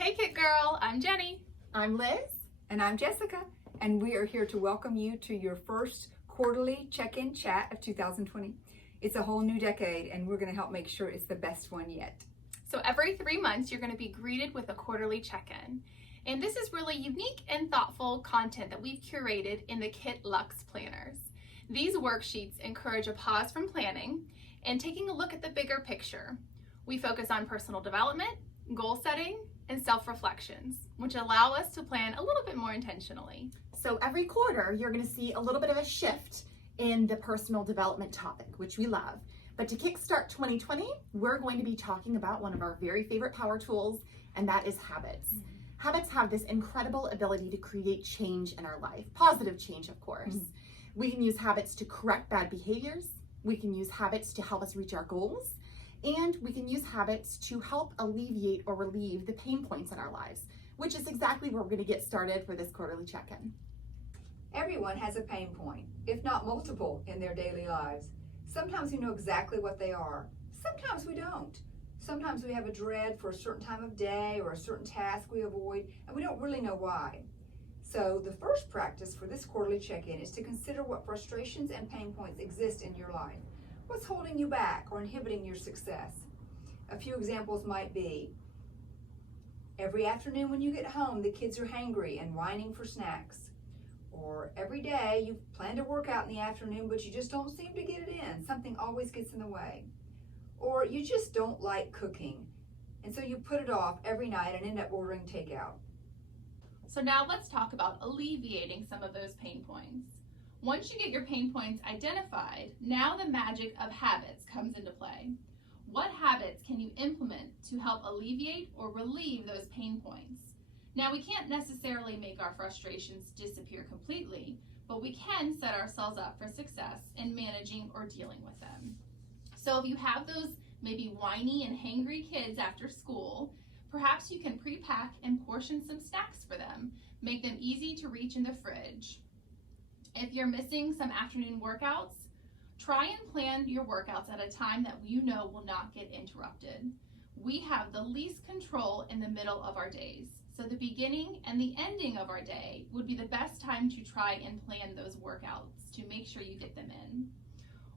Hey Kit Girl, I'm Jenny. I'm Liz. And I'm Jessica, and we are here to welcome you to your first quarterly check-in chat of 2020. It's a whole new decade, and we're going to help make sure it's the best one yet. So every 3 months, you're going to be greeted with a quarterly check-in. And this is really unique and thoughtful content that we've curated in the Kit Lux planners. These worksheets encourage a pause from planning and taking a look at the bigger picture. We focus on personal development, goal setting, and self-reflections, which allow us to plan a little bit more intentionally. So every quarter, you're going to see a little bit of a shift in the personal development topic, which we love. But to kickstart 2020, we're going to be talking about one of our very favorite power tools, and that is habits. Habits have this incredible ability to create change in our life, positive change, of course. We can use habits to correct bad behaviors. We can use habits to help us reach our goals. And we can use habits to help alleviate or relieve the pain points in our lives, which is exactly where we're going to get started for this quarterly check-in. Everyone has a pain point, if not multiple, in their daily lives. Sometimes we know exactly what they are. Sometimes we don't. Sometimes we have a dread for a certain time of day or a certain task we avoid, and we don't really know why. So the first practice for this quarterly check-in is to consider what frustrations and pain points exist in your life. What's holding you back or inhibiting your success? A few examples might be, every afternoon when you get home, the kids are hangry and whining for snacks. Or every day you plan to work out in the afternoon, but you just don't seem to get it in. Something always gets in the way. Or you just don't like cooking, and so you put it off every night and end up ordering takeout. So now let's talk about alleviating some of those pain points. Once you get your pain points identified, now the magic of habits comes into play. What habits can you implement to help alleviate or relieve those pain points? Now, we can't necessarily make our frustrations disappear completely, but we can set ourselves up for success in managing or dealing with them. So if you have those maybe whiny and hangry kids after school, perhaps you can pre-pack and portion some snacks for them, make them easy to reach in the fridge. If you're missing some afternoon workouts, try and plan your workouts at a time that you know will not get interrupted. We have the least control in the middle of our days, so the beginning and the ending of our day would be the best time to try and plan those workouts to make sure you get them in.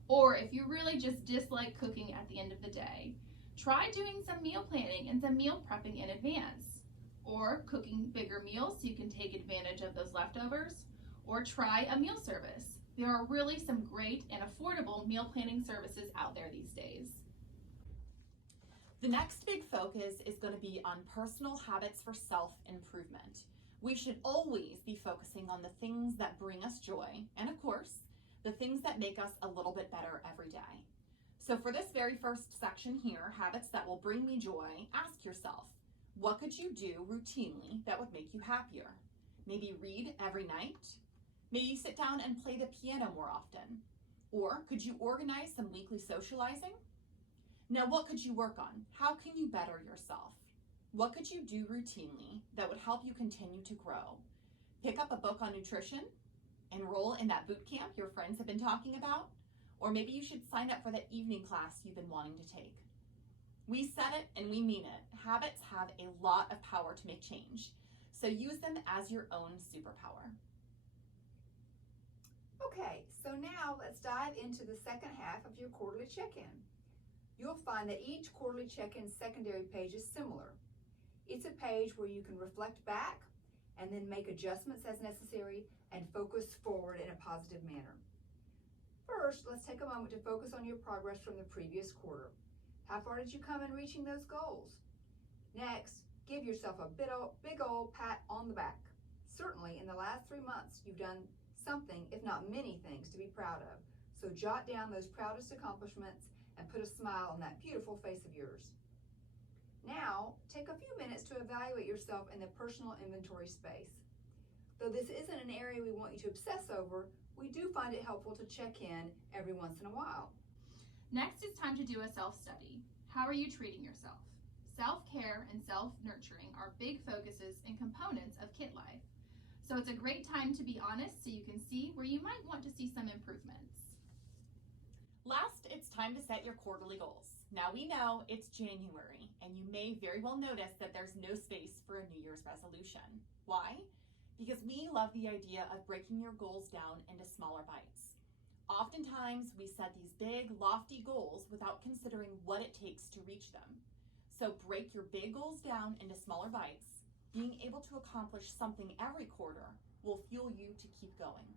Or if you really just dislike cooking at the end of the day, try doing some meal planning and some meal prepping in advance. Or cooking bigger meals so you can take advantage of those leftovers. Or try a meal service. There are really some great and affordable meal planning services out there these days. The next big focus is going to be on personal habits for self-improvement. We should always be focusing on the things that bring us joy, and of course, the things that make us a little bit better every day. So for this very first section here, habits that will bring me joy, ask yourself, what could you do routinely that would make you happier? Maybe read every night. Maybe sit down and play the piano more often. Or could you organize some weekly socializing? Now, what could you work on? How can you better yourself? What could you do routinely that would help you continue to grow? Pick up a book on nutrition, enroll in that boot camp your friends have been talking about, or maybe you should sign up for that evening class you've been wanting to take. We said it and we mean it. Habits have a lot of power to make change, so use them as your own superpower. Okay, so now let's dive into the second half of your quarterly check-in. You'll find that each quarterly check-in secondary page is similar. It's a page where you can reflect back and then make adjustments as necessary and focus forward in a positive manner. First, let's take a moment to focus on your progress from the previous quarter. How far did you come in reaching those goals? Next, give yourself a big old pat on the back. Certainly, in the last 3 months, you've done something, if not many things, to be proud of. So jot down those proudest accomplishments and put a smile on that beautiful face of yours. Now, take a few minutes to evaluate yourself in the personal inventory space. Though this isn't an area we want you to obsess over, we do find it helpful to check in every once in a while. Next, it's time to do a self-study. How are you treating yourself? Self-care and self-nurturing are big focuses and components of KITLIFE. So it's a great time to be honest so you can see where you might want to see some improvements. Last, it's time to set your quarterly goals. Now we know it's January, and you may very well notice that there's no space for a New Year's resolution. Why? Because we love the idea of breaking your goals down into smaller bites. Oftentimes, we set these big, lofty goals without considering what it takes to reach them. So break your big goals down into smaller bites. Being able to accomplish something every quarter will fuel you to keep going.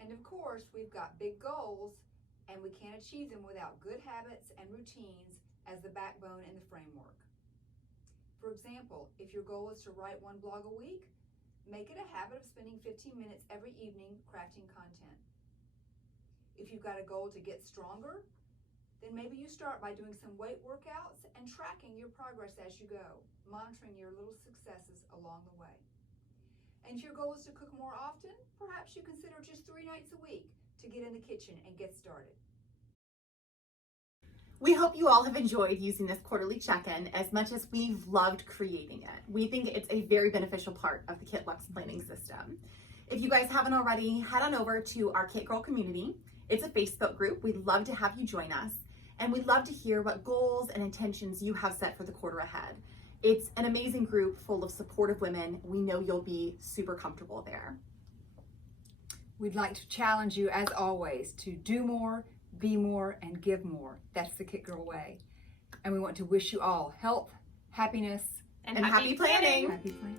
And of course, we've got big goals, and we can't achieve them without good habits and routines as the backbone and the framework. For example, if your goal is to write 1 blog a week, make it a habit of spending 15 minutes every evening crafting content. If you've got a goal to get stronger, then maybe you start by doing some weight workouts and tracking your progress as you go, monitoring your little successes along the way. And if your goal is to cook more often, perhaps you consider just 3 nights a week to get in the kitchen and get started. We hope you all have enjoyed using this quarterly check-in as much as we've loved creating it. We think it's a very beneficial part of the KITLIFE planning system. If you guys haven't already, head on over to our Kit Girl community. It's a Facebook group. We'd love to have you join us, and we'd love to hear what goals and intentions you have set for the quarter ahead. It's an amazing group full of supportive women. We know you'll be super comfortable there. We'd like to challenge you, as always, to do more, be more, and give more. That's the Kit Girl way. And we want to wish you all health, happiness, And happy planning! Happy planning.